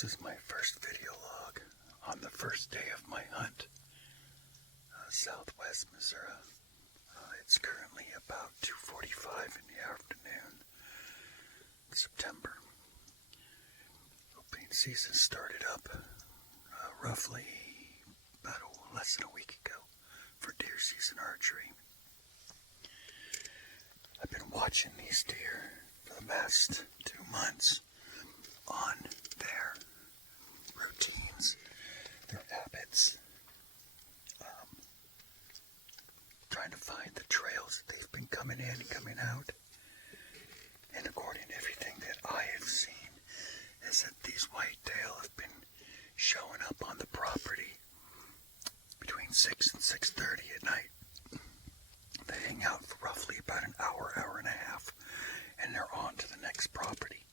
This is my first video log on the first day of my hunt, southwest Missouri. It's currently about 2:45 in the afternoon, September. Opening season started up roughly about less than a week ago for deer season archery. I've been watching these deer for the past 2 months on their routines, their habits, trying to find the trails that they've been coming in and coming out. And according to everything that I have seen, is that these whitetail have been showing up on the property between 6 and 6:30 at night. They hang out for roughly about an hour, hour and a half, and they're on to the next property.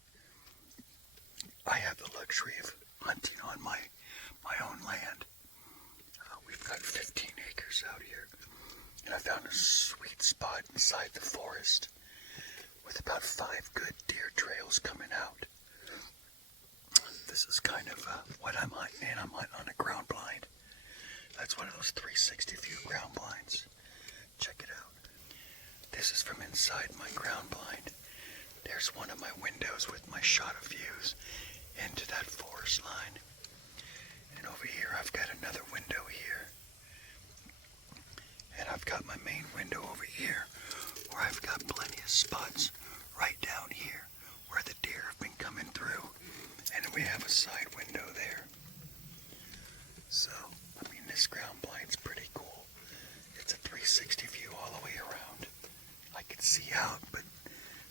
I have the luxury of hunting on my own land. We've got 15 acres out here, and I found a sweet spot inside the forest with about 5 good deer trails coming out. This is kind of what I'm hunting in. I'm hunting on a ground blind. That's one of those 360 view ground blinds. Check it out. This is from inside my ground blind. There's one of my windows with my shot of views into that forest line. And over here I've got another window here. And I've got my main window over here where I've got plenty of spots right down here where the deer have been coming through. And we have a side window there. So, I mean, this ground blind's pretty cool. It's a 360 view all the way around. I can see out, but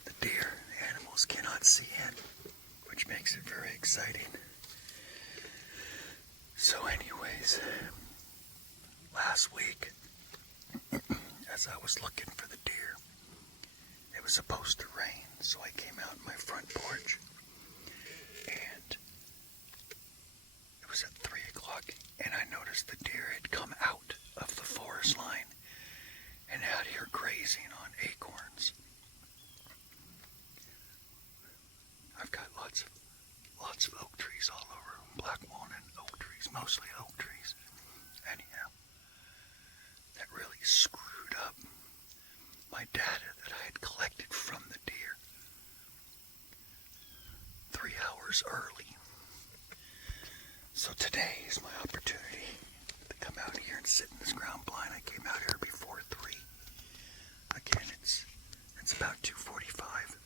the deer, the animals cannot see in, which makes it very exciting. So anyways, last week, as I was looking for the deer, it was supposed to rain, so I came out on my front porch, and it was at 3 o'clock, and I noticed the deer had come out of the forest line and out here grazing on acorns. I've got lots of oak trees all over, black walnut oak trees, mostly oak trees. Anyhow, that really screwed up my data that I had collected from the deer 3 hours early. So today is my opportunity to come out here and sit in this ground blind. I came out here before 3. Again, it's about 2:45.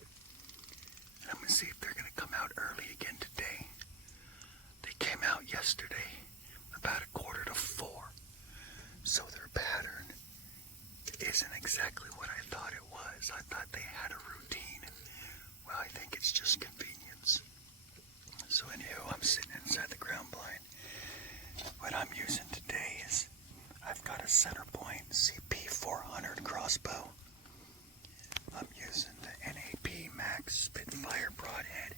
And I'm going to see if they're going to come out early again today. They came out yesterday about 3:45. So their pattern isn't exactly what I thought it was. I thought they had a routine. Well, I think it's just convenience. So anyhow, I'm sitting inside the ground blind. What I'm using today is I've got a Centerpoint CP400 crossbow. I'm using the NAP Max Spitfire broadhead.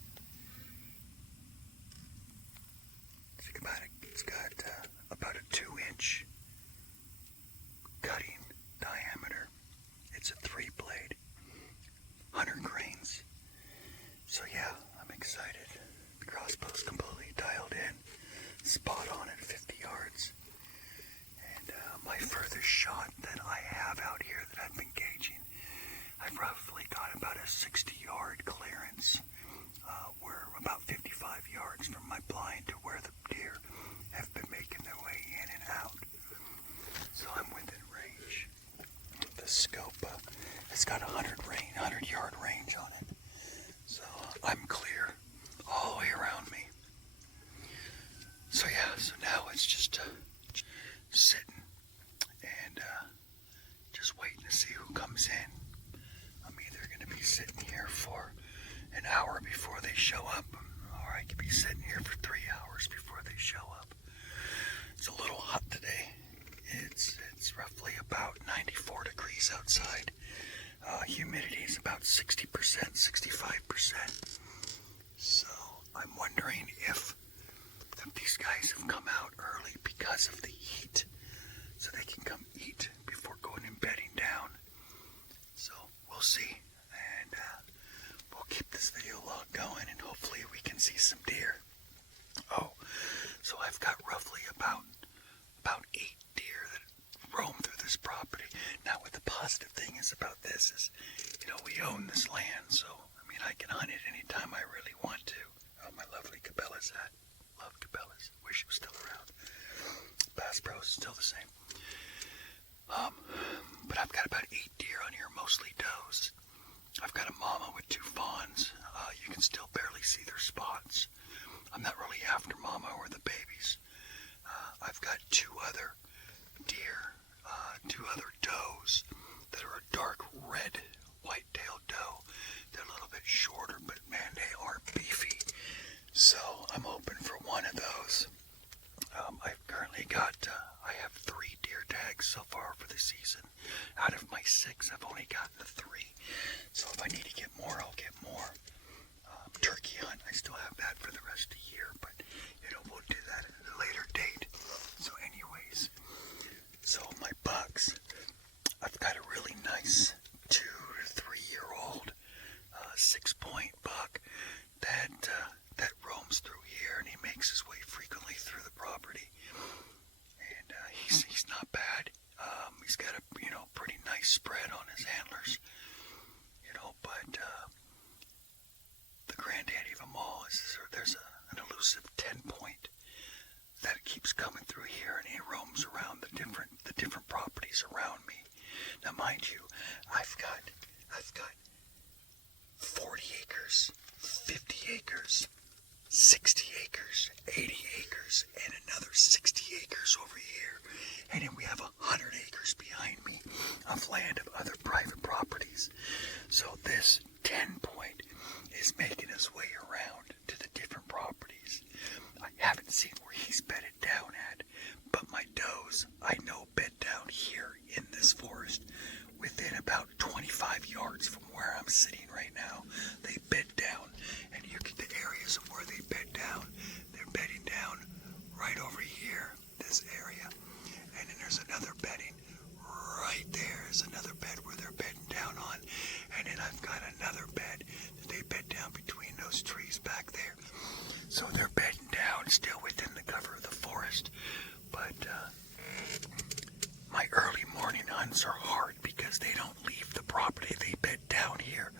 It's got about a 2-inch cutting diameter. It's a 3-blade, 100 grains. So yeah, I'm excited. The crossbow's completely dialed in, spot on at 50 yards. And my furthest shot that I have out here that I've been gauging, I've roughly got about a 60-yard clearance. We're about 55 yards from my blind to where the deer have been making their way in and out. So I'm within range. The scope, it's got a 100-yard range on it. So I'm clear all the way around me. So yeah, so now it's just sitting and just waiting to see who comes in. I'm either going to be sitting here for an hour before they show up, or I could be sitting here for 3 hours before they show up. It's a little hot today. It's roughly about 94 degrees outside. Humidity is about 60%, 65%. So I'm wondering if these guys have come out early because of the heat, so they can come eat before going and bedding down. So we'll see, and we'll keep this video log going, and hopefully we can see some deer. I've got roughly about 8 deer that roam through this property. Now, what the positive thing is about this is, we own this land, so I can hunt it anytime I really want to. Oh, my lovely Cabela's hat. Love Cabela's. Wish it was still around. Bass Pro is still the same. But I've got about 8 deer on here, mostly does. I've got a mama with 2 fawns. You can still barely see their spots. I'm not really after mama or the babies. I've got 2 other deer, 2 other does that are a dark red white-tailed doe. They're a little bit shorter, but man, they are beefy. So I'm hoping for one of those. I've currently got, I have 3 deer tags so far for the season. Out of my 6, I've only gotten 3. So if I need to get more, I'll get more. Turkey hunt, I still have that for the rest of the year, but we'll do that at a later date. So anyways, so my bucks, I've got a really nice 2 to 3 year old 6-point buck that roams through here, and he makes his way frequently through the property. And he's not bad. He's got a pretty nice spread on his antlers. But the granddaddy of them all is there's an elusive 10-point that keeps coming through here, and he roams around the different properties around me. Now, mind you, I've got 40 acres, 50 acres, 60 acres, 80 acres, and another 60 acres over here. And then we have 100 acres behind me of land of other private properties. So this 10-point is making his way around to the different properties. I haven't seen where he's bedded down at, but my does, I know, bed down here in this forest within about 25 yards from where I'm sitting right now. They bed down, and you get the areas of where they bed down. They're bedding down right over here, this area. And then there's another bedding right there. Is another bed where they're bedding down on. And then I've got another bed that they bed down between those trees back there. So they're bedding down still within the cover of the forest. But my early morning hunts are hard because they don't leave the property. They bed down here.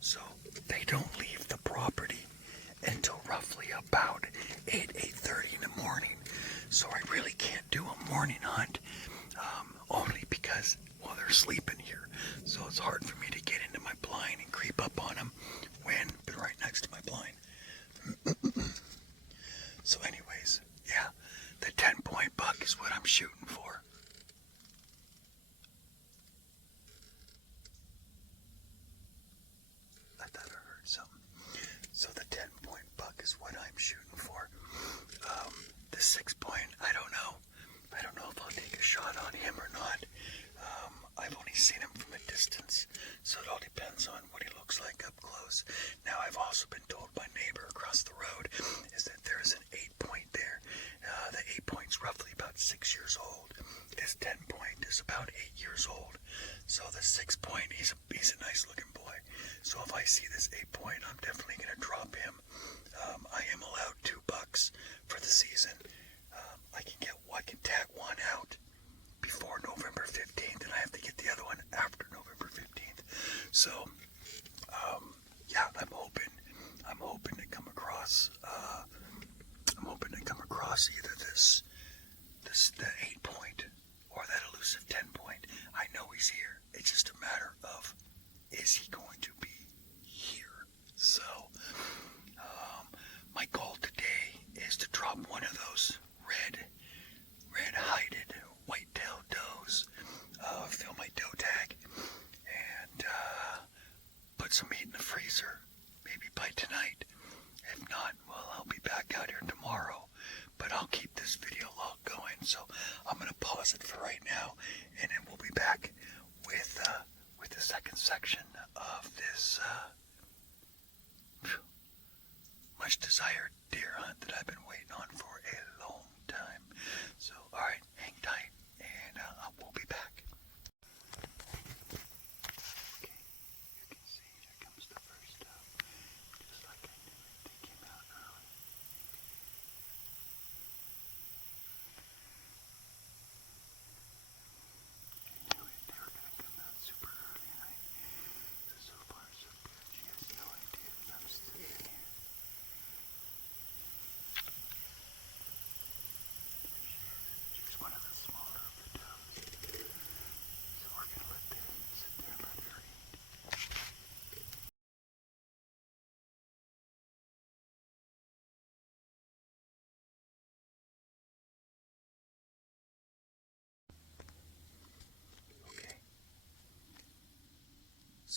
So they don't leave the property until roughly about 8:30 in the morning. So I really can't do a morning hunt, only because, they're sleeping here. So it's hard for me to get into my blind and creep up on them when they're right next to my blind. So anyways, yeah, the 10-point buck is what I'm shooting for. I thought I heard something. So the 10-point buck is what I'm shooting for. The 6-point, I don't know. I don't know if I'll take a shot on him or not. I've only seen him from a distance, so it all depends on what he looks like up close. Now, I've also been told by a neighbor across the road is that there's an 8-point there. The 8-point's roughly about 6 years old. This 10-point is about 8 years old. So the 6-point, he's a nice looking boy. So if I see this 8-point, I'm definitely going to drop him. I am allowed 2 bucks for the season. I can tag one out before November 15th, and I have to get the other one after November 15th. So, yeah, I'm hoping to come across, either the 8-point or that elusive 10-point. I know he's here. It's just a matter of, is he going to be here? So, my goal today is to drop one of those red-hided white-tailed does, fill my doe tag, and put some meat in the freezer, maybe by tonight. If not, I'll be back out here tomorrow, but I'll keep this video log going, so I'm going to pause it for right now, and then we'll be back with the second section of this much desired deer hunt that I've been waiting on for a long time. So, alright, hang tight, and we'll be back. Okay, you can see here comes the first just like I knew it. They came out early.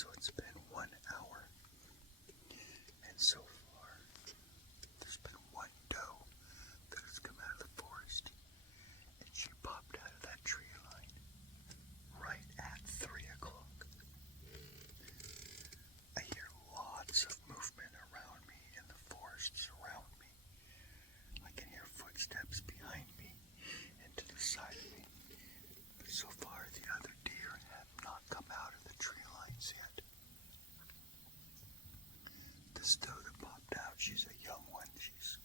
So it's been 1 hour, and so far there's been one doe that has come out of the forest, and she popped out of that tree line right at 3 o'clock. I hear lots of movement around me in the forests around me. I can hear footsteps behind me and to the side of me. But so far the other deer have not come out of the tree lines yet. This doe that popped out, she's a young one. She's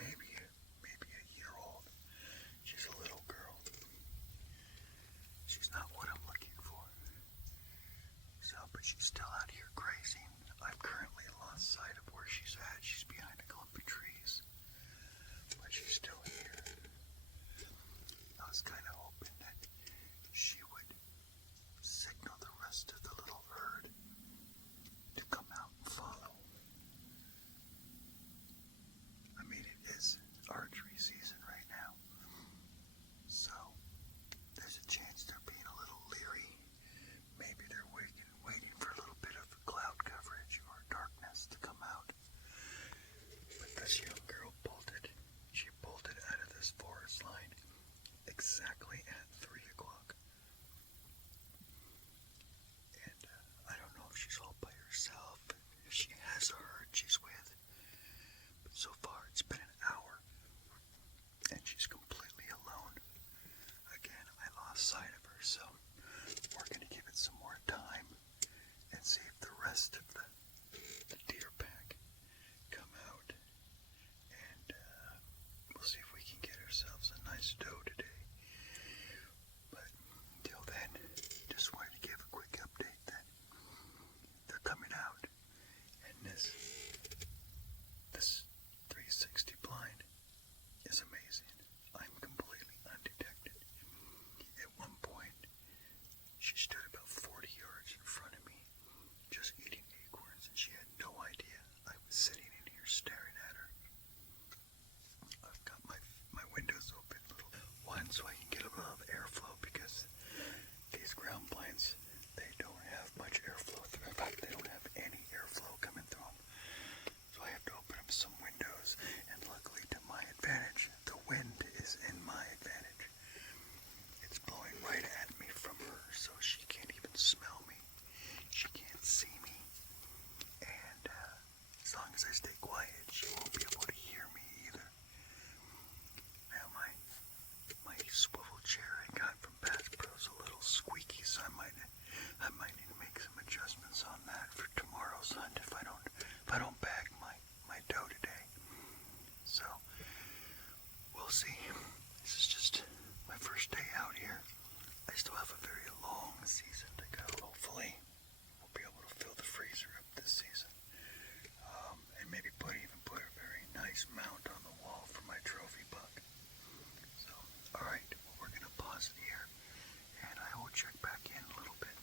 maybe a year old. She's a little girl. She's not what I'm looking for. So, but she's still out here grazing. I've currently lost sight of where she's at. She's behind a clump of trees, but she's still here. I was kind of hoping that she would signal the rest of the little herd to come out and follow. I mean, it is archery season right now, so there's a chance they're being a little leery. Maybe they're waiting for a little bit of cloud coverage or darkness to come out. But this young girl bolted. She bolted out of this forest line exactly at 3 o'clock. And I don't know if she's all by herself, if she has a herd she's with. But so far it's been an hour, and she's completely alone. Again, I lost sight of her, so we're going to give it some more time and see if the rest of the deer pack come out. And we'll see if we can get ourselves a nice doe today. But until then, just wanted to give a quick update that they're coming out. And this 360 blind is amazing. I'm completely undetected. At one point, she stood about 40 yards in front of me, just eating acorns, and she had no idea I was sitting in here staring at her. I've got my windows open, one so I can get a little of airflow, because these ground blinds, they don't have much airflow. In fact, they don't have any airflow coming through them. So I have to open up some windows, and luckily to my advantage, the wind is in my advantage. It's blowing right at me from her, so she can't even smell me. She can't see me. And as long as I stay quiet, she won't be able to hear me either. Now my swivel chair I got from Bass Pro is a little squeaky, so I might need to make some adjustments on that for tomorrow's hunt if I don't bag my doe today. So we'll see. This is just my first day out here. I still have a very long season to go. Hopefully we'll be able to fill the freezer up this season. And maybe put a very nice mount on the wall for my trophy buck. So, alright, well, we're going to pause it here, and I will check back in a little bit.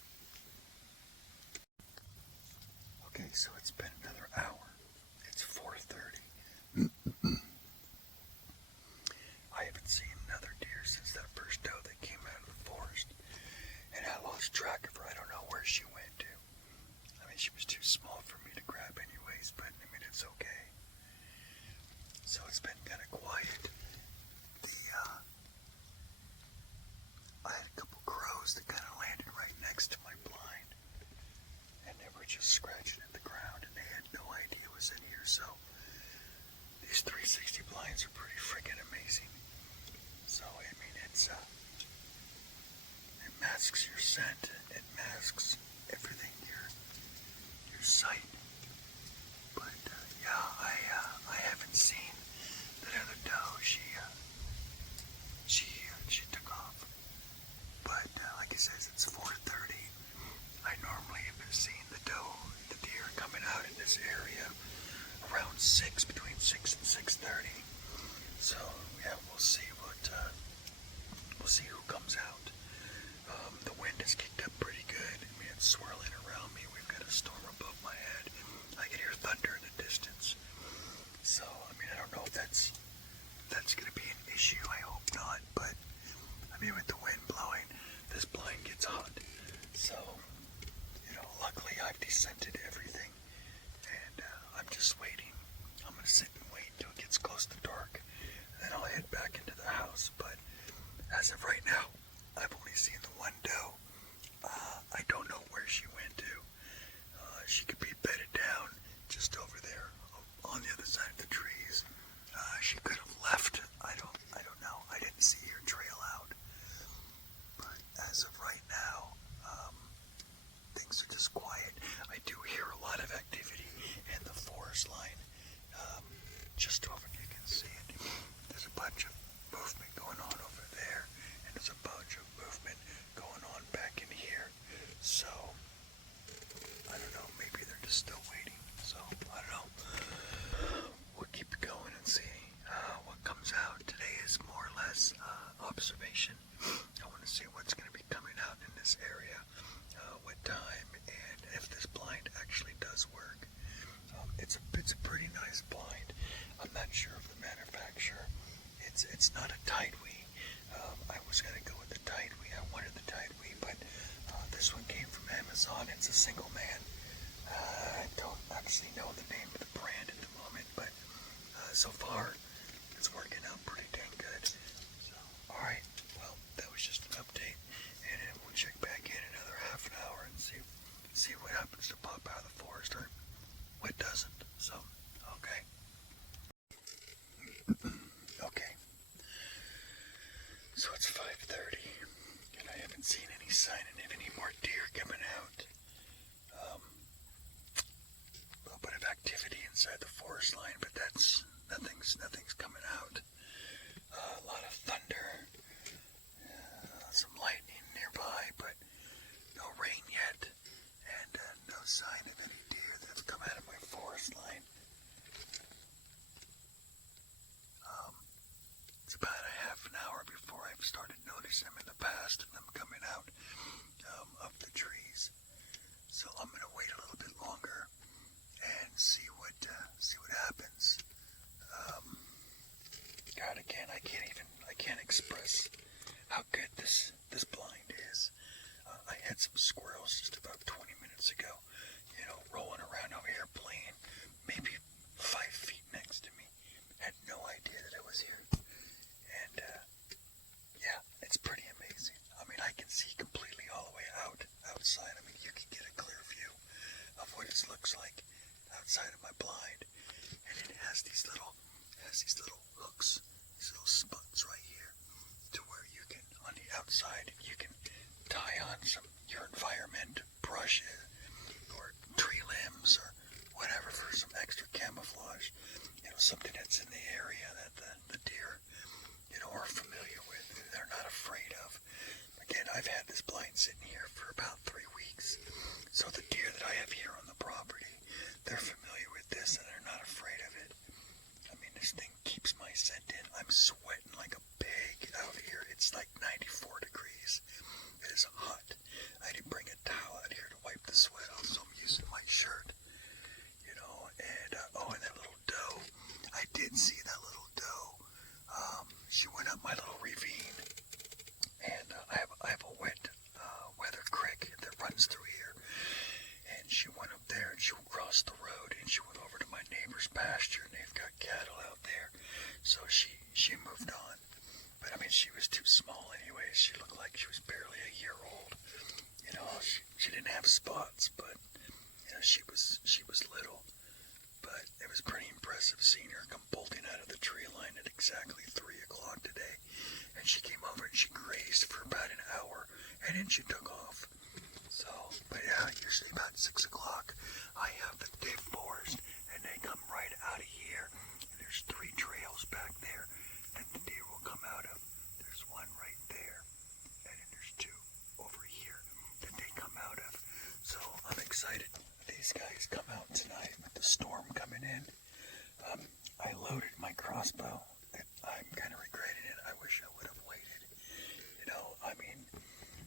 Okay, so it's been another hour. It's 4:30. I haven't seen another deer since that first doe that came out of the forest, and I lost track of her. I don't know where she went to. I mean, she was too small for me to grab anyways, but I mean, it's okay. So it's been kind of quiet. I had a couple crows that kind of landed right next to my blind, and they were just scratching at the ground, and they had no idea it was in here. So these 360 blinds are pretty freaking amazing. So I mean, it masks your scent, it masks everything, your sight. But yeah, I haven't seen that other doe. She took off. But like I says, it's 4:30. I normally have seen the deer coming out in this area around 6, between 6 and 6:30. So yeah, we'll see who comes out. The wind has kicked up pretty good. I mean, it's swirling around me. We've got a storm above my head. I can hear thunder in the distance. So I mean, I don't know if that's going to be an issue. I hope not. But I mean, with the wind blowing, this blind gets hot. So, you know, luckily I've descented everything, and I'm just waiting. I'm gonna sit and wait until it gets close to dark, and then I'll head back into the house. But as of right now, I've only seen the one doe. I don't know where she went to. She could be bedded down just over there on the other side of the trees. She could have left. I don't know. I didn't see her trail out. But as of right now, things are just quiet. I do hear a lot of activity in the forest line. Just over, you can see it. There's a bunch of movement going on over there, and there's a bunch of movement going on back in here. So, I don't know, maybe they're just still waiting. So, I don't know. We'll keep going and see what comes out. Today is more or less observation. I want to see what's going to be coming out in this area, what time, and if this blind actually does work. It's a pretty nice blind. I'm not sure of the manufacturer. It's not a Tidewee. I was going to go with the Tidewee. I wanted the Tidewee, but this one came from Amazon. It's a single man. I don't actually know the name of the brand at the moment, but so far it's working out pretty dang good. So, alright, well, that was just an update, and we'll check back in another half an hour and see what happens to pop out of the forest or what doesn't. So, okay. Okay. So it's 5:30, and I haven't seen any sign of any more deer coming out. A little bit of activity inside the forest line, but that's nothing's coming out. A lot of thunder, some lightning nearby, but no rain yet, and no sign of any deer that have come out of my forest line. It's about a half an hour before I've started noticing them in the past and them coming out of the trees. So I'm going to wait a little bit longer and see what happens. God, again, I can't express how good this blind is. I had some squirrels just about 20 minutes ago, rolling around over here playing, maybe 5 feet next to me. Had no idea that I was here. And, yeah, it's pretty amazing. I mean, I can see completely all the way outside. I mean, you can get a clear view of what it looks like outside of my blind. And it has these little hooks, these little spots right here, to where you can, on the outside, you can tie on your environment, brushes, or tree limbs, or whatever for some extra camouflage. Something that's in the area that the deer, are familiar with, they're not afraid of. Again, I've had this blind sitting here for about 3 weeks. So the deer that I have here on the property, they're familiar with this and they're not afraid of it. I mean, this thing keeps my scent in. I'm sweating like a pig out here. It's like 94 degrees. It is hot. I didn't bring a towel out here to wipe the sweat off, so I'm using my shirt. And that little doe. I did see that little doe. She went up my little ravine, and I have a wet weather creek that runs through here. And she went up there, and she crossed the road, and she went over to my neighbor's pasture, and they've got cattle out there. So she moved on. But I mean, she was too small anyway. She looked like she was barely a year old. She didn't have spots, but she was little. But it was pretty impressive seeing her come bolting out of the tree line at exactly 3 o'clock today. And she came over and she grazed for about an hour, and then she took off. So, but yeah, usually about 6 o'clock, I have the big forest, and they come right out of here. And there's 3 trails back there that the deer will come out of. There's one right there, and then there's 2 over here that they come out of. So I'm excited. These guys come out tonight with the storm coming in. I loaded my crossbow. I'm kind of regretting it. I wish I would have waited. I mean,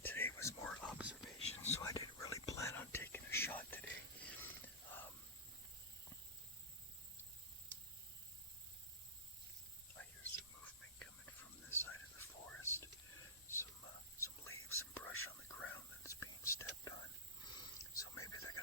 today was more observation, so I didn't really plan on taking a shot today. I hear some movement coming from this side of the forest. Some leaves and brush on the ground that's being stepped on. So maybe they're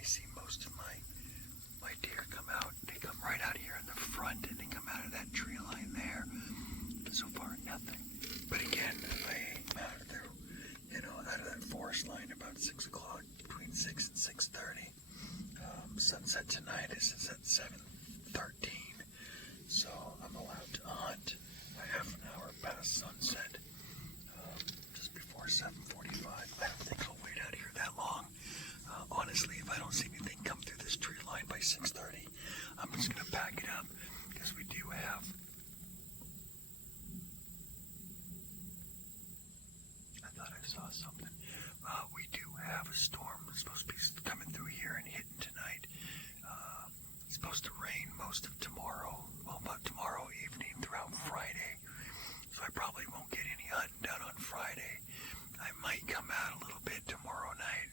I see most of my deer come out. They come right out here in the front and they come out of that tree line there. But so far, nothing. But again, I'm out of there, out of that forest line about 6 o'clock, between 6 and 6:30. Sunset tonight is at 7:13, so I'm allowed to hunt a half an hour past sunset, just before 7:45. I don't think I'll wait out here that long. Honestly, if I don't see anything come through this tree line by 6:30, I'm just going to pack it up, because we do have... I thought I saw something. We do have a storm that's supposed to be coming through here and hitting tonight. It's supposed to rain most of tomorrow, about tomorrow evening throughout Friday. So I probably won't get any hunting done on Friday. I might come out a little bit tomorrow night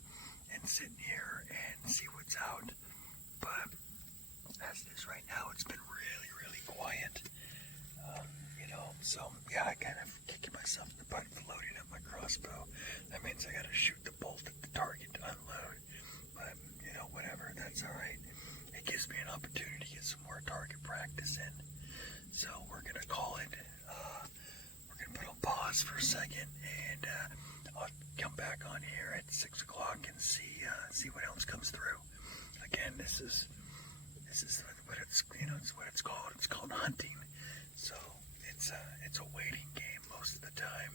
and sit here and see what's out. But as it is right now, it's been really, really quiet. So yeah, I kind of kicking myself in the butt for loading up my crossbow. That means I gotta shoot the bolt at the target to unload. But, whatever, that's alright. It gives me an opportunity to get some more target practice in. So we're gonna call it, we're gonna put on pause for a second, and I'll come back on here at 6 o'clock and see what else comes through. Again, this is what it's, it's what it's called. It's called hunting. So it's a waiting game most of the time.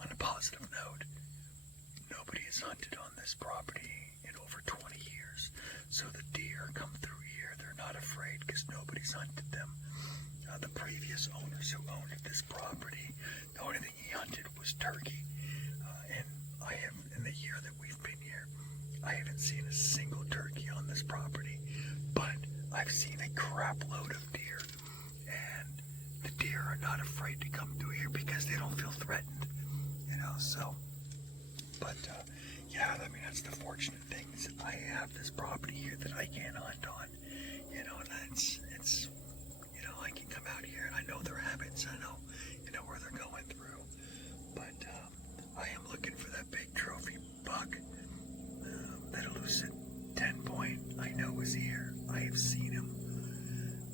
On a positive note, nobody has hunted on this property in over 20 years. So the deer come through here. They're not afraid because nobody's hunted them. The previous owners who owned this property, the only thing he hunted was turkey. And in the year that we've been here, I haven't seen a single turkey on this property. But I've seen a crap load of deer. And the deer are not afraid to come through here because they don't feel threatened. So, but, yeah, I mean, that's the fortunate thing is that I have this property here that I can hunt on, and it's, I can come out here and I know their habits, I know, where they're going through, but, I am looking for that big trophy buck, that elusive 10-point I know is here. I have seen him.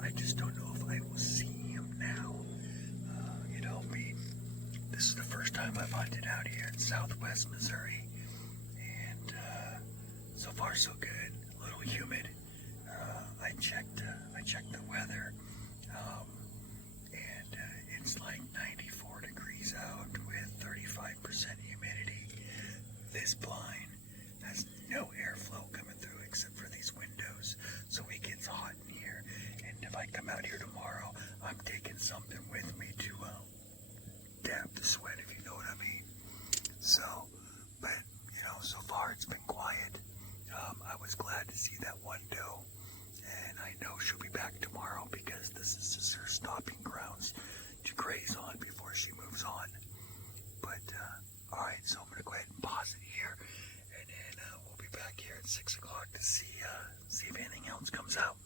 I just don't know if I will see him now. This is the first time I've hunted out here in southwest Missouri, and so far so good. A little humid. I checked the weather, and it's like 94 degrees out with 35% humidity. This blind has no airflow coming through except for these windows, so it gets hot in here. And if I come out here tomorrow, I'm taking something with me to dab the sweat, if you know what I mean. So, but, so far it's been quiet. I was glad to see that one doe, and I know she'll be back tomorrow because this is just her stopping grounds to graze on before she moves on. But, alright, so I'm going to go ahead and pause it here, and then we'll be back here at 6 o'clock to see if anything else comes out.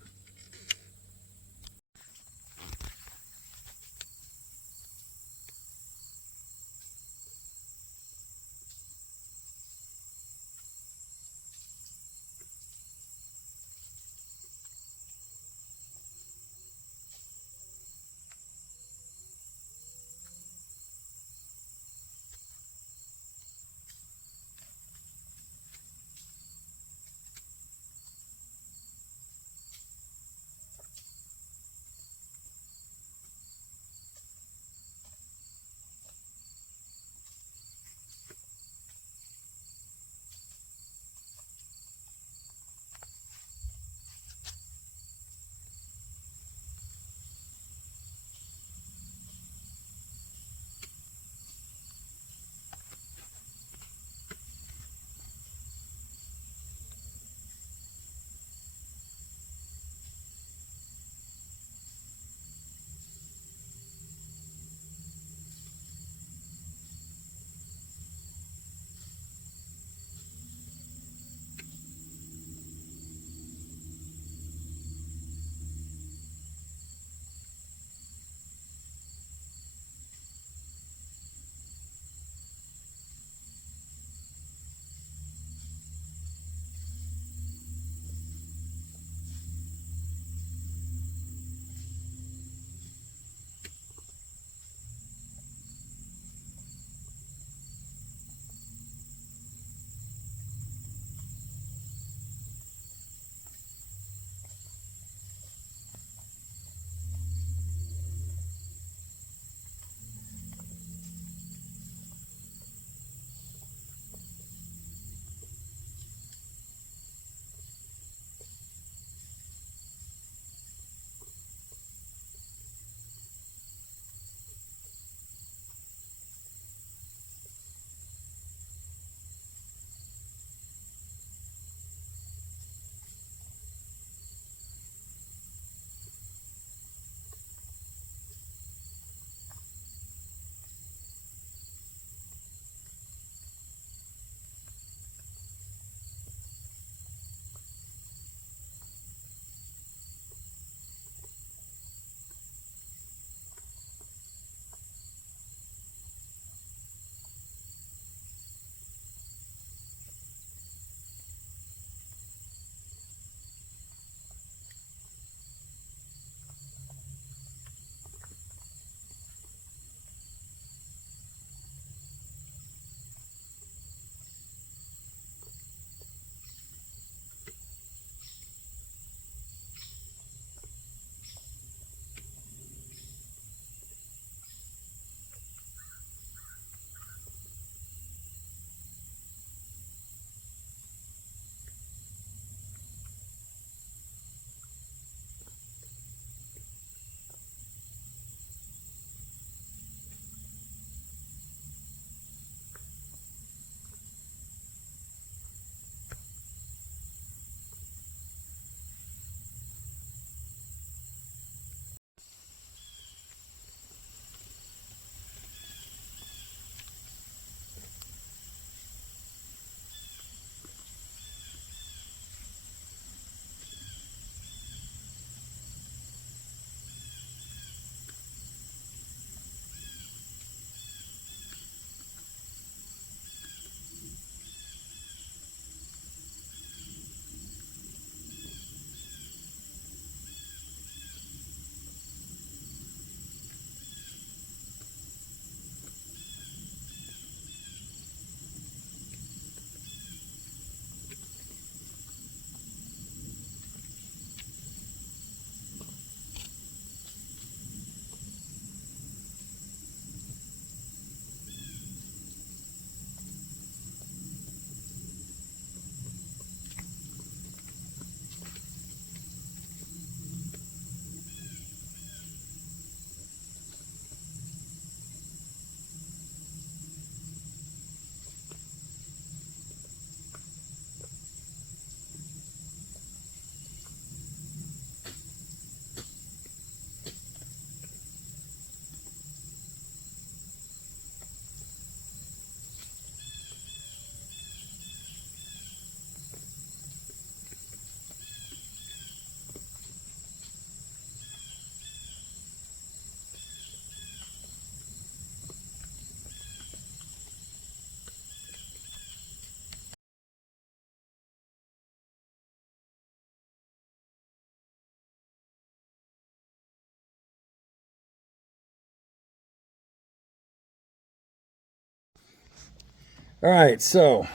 All right, so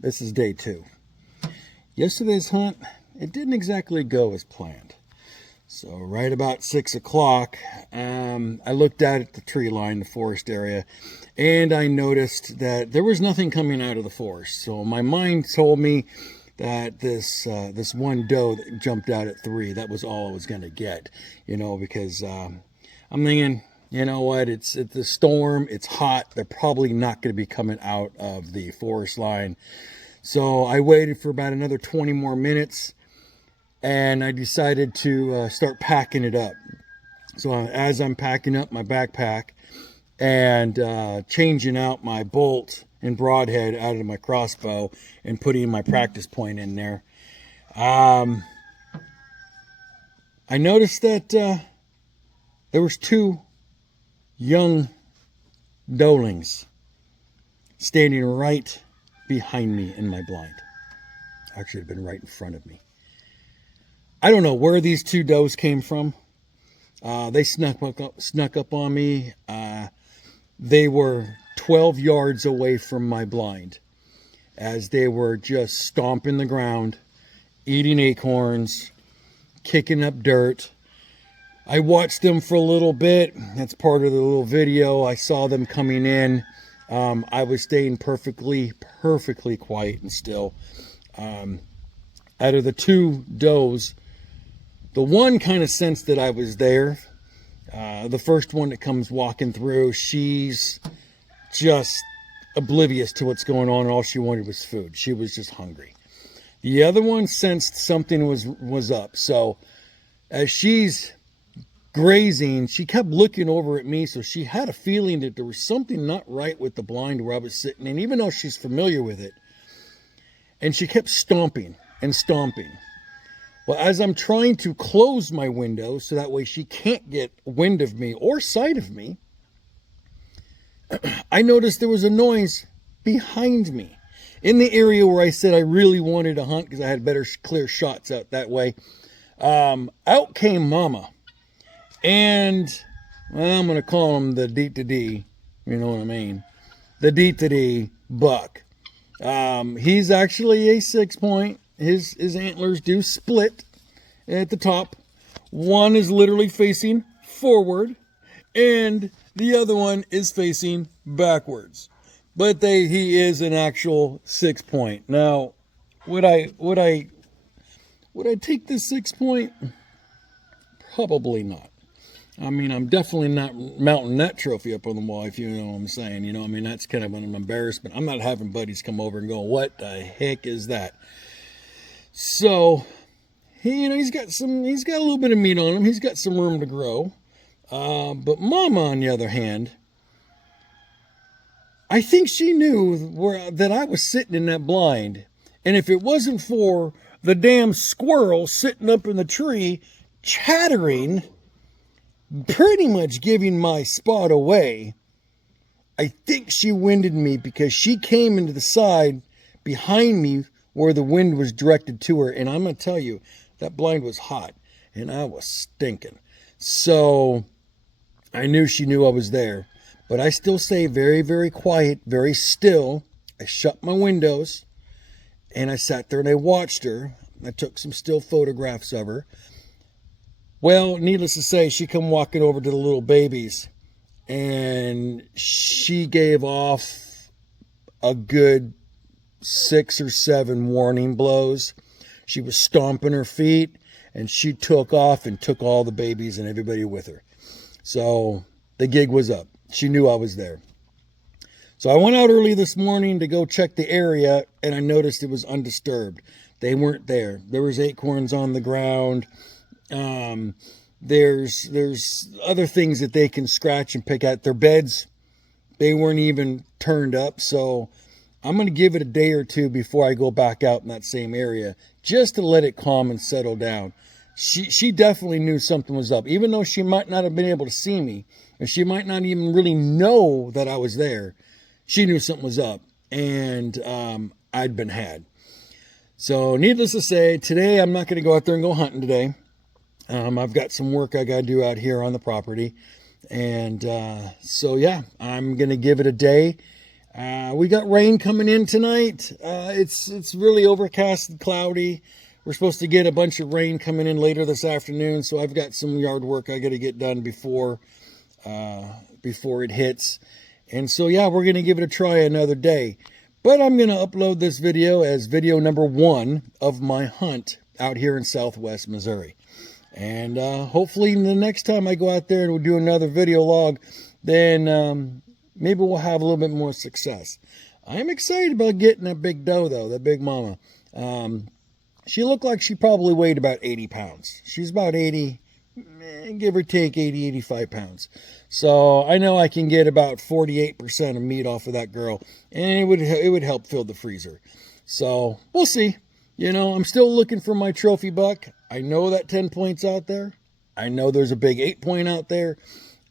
this is day 2. Yesterday's hunt, it didn't exactly go as planned. So right about 6 o'clock, I looked out at the tree line, the forest area, and I noticed that there was nothing coming out of the forest. So my mind told me that this one doe that jumped out at 3, that was all I was going to get, because I'm thinking, you know what, it's the storm, it's hot, they're probably not going to be coming out of the forest line. So I waited for about another 20 more minutes, and I decided to start packing it up. So as I'm packing up my backpack and changing out my bolt and broadhead out of my crossbow and putting my practice point in there, I noticed that there was 2 young doelings standing right behind me in my blind. Actually, it had been right in front of me. I don't know where these 2 does came from. They snuck up on me. They were 12 yards away from my blind as they were just stomping the ground, eating acorns, kicking up dirt. I watched them for a little bit. That's part of the little video. I saw them coming in. I was staying perfectly quiet and still. Out of the 2 does, the one kind of sensed that I was there. The first one that comes walking through, she's just oblivious to what's going on, and all she wanted was food. She was just hungry. The other one sensed something was up. So as she's grazing, she kept looking over at me, so she had a feeling that there was something not right with the blind where I was sitting, and even though she's familiar with it, and she kept stomping and stomping. Well, as I'm trying to close my window so that way she can't get wind of me or sight of me, I noticed there was a noise behind me in the area where I said I really wanted to hunt because I had better clear shots out that way. Out came Mama. And, well, I'm going to call him the D-to-D, you know what I mean? The D-to-D buck. He's actually a 6-point. His antlers do split at the top. One is literally facing forward, and the other one is facing backwards. But he is an actual 6-point. Now, would I take this 6-point? Probably not. I mean, I'm definitely not mounting that trophy up on the wall, if you know what I'm saying. I mean, that's kind of an embarrassment. I'm not having buddies come over and go, what the heck is that? So, he's got a little bit of meat on him. He's got some room to grow. But Mama, on the other hand, I think she knew that I was sitting in that blind. And if it wasn't for the damn squirrel sitting up in the tree, chattering, pretty much giving my spot away, I think she winded me because she came into the side behind me where the wind was directed to her. And I'm going to tell you, that blind was hot and I was stinking. So I knew she knew I was there, but I still stay very, very quiet, very still. I shut my windows and I sat there and I watched her. I took some still photographs of her. Well, needless to say, she come walking over to the little babies and she gave off a good 6 or 7 warning blows. She was stomping her feet and she took off and took all the babies and everybody with her. So the gig was up. She knew I was there. So I went out early this morning to go check the area and I noticed it was undisturbed. They weren't there. There was acorns on the ground. There's other things that they can scratch and pick at. Their beds, they weren't even turned up. So I'm going to give it a day or 2 before I go back out in that same area just to let it calm and settle down. She definitely knew something was up, even though she might not have been able to see me, and she might not even really know that I was there. She knew something was up, and I'd been had. So needless to say, today I'm not going to go out there and go hunting today. I've got some work I got to do out here on the property. And so, yeah, I'm going to give it a day. We got rain coming in tonight. It's really overcast and cloudy. We're supposed to get a bunch of rain coming in later this afternoon, so I've got some yard work I got to get done before it hits. And so yeah, we're gonna give it a try another day. But I'm gonna upload this video as video number 1 of my hunt out here in Southwest Missouri. And hopefully the next time I go out there and we'll do another video log, then maybe we'll have a little bit more success. I'm excited about getting that big doe though, that big mama. She looked like she probably weighed about 80 pounds. She's about 80, give or take 80, 85 pounds. So I know I can get about 48% of meat off of that girl, and it would help fill the freezer. So we'll see. You know, I'm still looking for my trophy buck. I know that 10 point's out there. I know there's a big 8 point out there.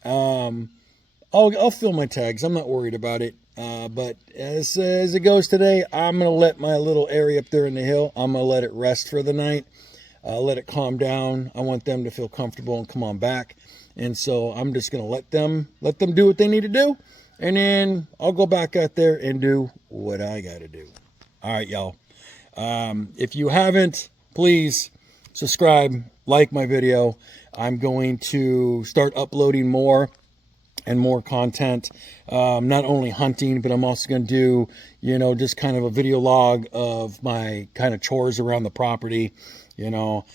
I'll fill my tags. I'm not worried about it. But as it goes today, I'm going to let my little area up there in the hill, I'm going to let it rest for the night. Let it calm down. I want them to feel comfortable and come on back. And so I'm just going to let them do what they need to do. And then I'll go back out there and do what I got to do. All right, y'all. If you haven't, please subscribe, like my video. I'm going to start uploading more and more content, not only hunting, but I'm also going to do, you know, just kind of a video log of my kind of chores around the property. You know,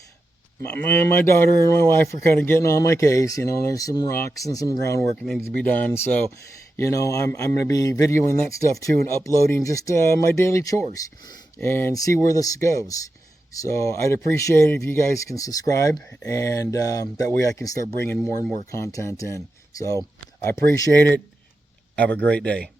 my daughter and my wife are kind of getting on my case. You know, there's some rocks and some groundwork that needs to be done. So, you know, I'm going to be videoing that stuff too and uploading just my daily chores and see where this goes. So I'd appreciate it if you guys can subscribe, and that way I can start bringing more and more content in. So I appreciate it. Have a great day.